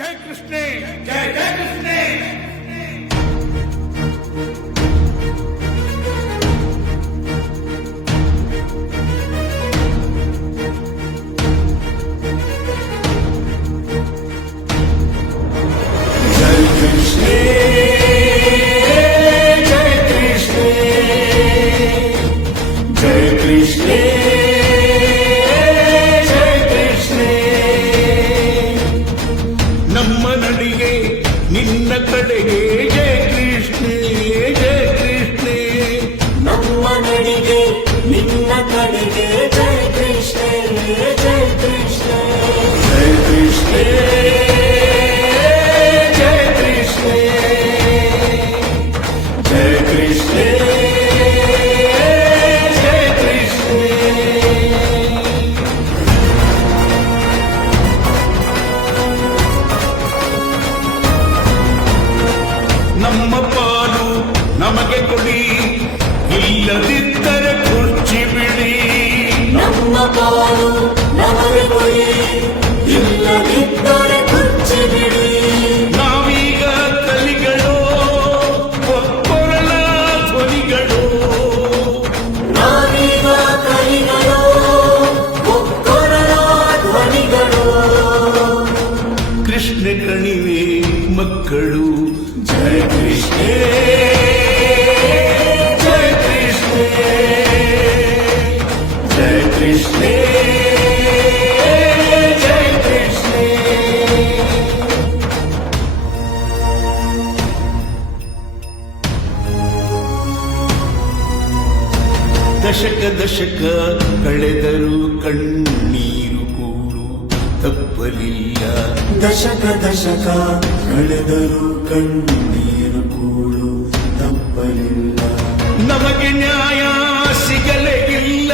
जय कृष्णे जय जय कृष्णे ನಮ್ಮ ನಡಿಗೆ ನಿನ್ನ ಕಡೆಗೆ ಜಯ ಕೃಷ್ಣ ಜಯ ಕೃಷ್ಣ ನಮ್ಮ ನಡಿಗೆ ನಿನ್ನ ಕಡೆಗೆ ಜಯ ಕೃಷ್ಣ ಜಯ ಕೃಷ್ಣ ಜಯ ಕೃಷ್ಣ ಜಯ ಕೃಷ್ಣ ಜಯ ಕೃಷ್ಣ ಜಯ ಕೃಷ್ಣ ನಮ್ಮ ಪಾಲು ನಮಗೆ ಕೊಡಿ ಇಲ್ಲದಿದ್ದರೆ ಕುರ್ಚಿ ಬಿಡಿ ನಮ್ಮ ಪಾಲು ನಮಗೆ ಕೊಡಿ ಇಲ್ಲದಿದ್ದರೆ ಕುರ್ಚಿ ಬಿಡಿ ನಾವೀಗ ಕಲಿಗಳು ಒಕ್ಕೊರಲ ಧ್ವನಿಗಳು ನಾವೀಗ ಕಲಿಗಳು ಒಕ್ಕೊರಲ ಧ್ವನಿಗಳು ಕೃಷ್ಣ ಕಣಿವೆ ಮಕ್ಕಳು ಜಯ ಕೃಷ್ಣ ಜಯ ಕೃಷ್ಣ ಜಯ ಕೃಷ್ಣ ಜಯ ಕೃಷ್ಣ ದಶಕ ದಶಕ ಕಳೆದರು ಕಣ್ಣೀರು ಕೂಡು ತಪ್ಪಲಿಲ್ಲ ದಶಕ ದಶಕ ಕಳೆದರು ಕಣ್ಣೀರು ಕೂಡು ತಪ್ಪಲಿಲ್ಲ ನಮಗೆ ನ್ಯಾಯ ಸಿಗಲೇ ಇಲ್ಲ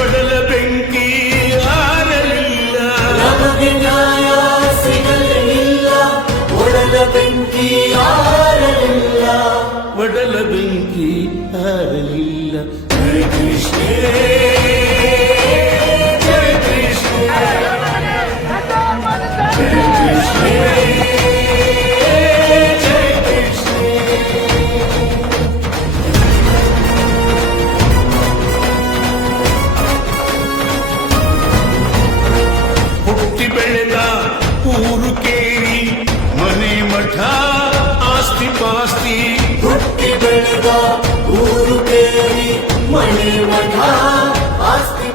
ಒಡಲ ಬೆಂಕಿ ಆರಲಿಲ್ಲ ನಮಗೆ ನ್ಯಾಯ ಸಿಗಲಿಲ್ಲ ಒಡಲ ಬೆಂಕಿ ಆರಲಿಲ್ಲ ಒಡಲ ಬೆಂಕಿ ಆರಲಿಲ್ಲ ಜಯ ಕೃಷ್ಣ ಜಯ ಕೃಷ್ಣ ಜಯ ಕೃಷ್ಣ ಜಯ ಕೃಷ್ಣ ಹುಟ್ಟಿ ಬೆಳೆದ ಊರು ಕೇರಿ ಮನೆ ಮಠ ಆಸ್ತಿ ಪಾಸ್ತಿ ಹುಟ್ಟಿ ಬೆಳೆದ ಊರು ಕೇರಿ ಮನೆ ಮಠ ಆಸ್ತಿ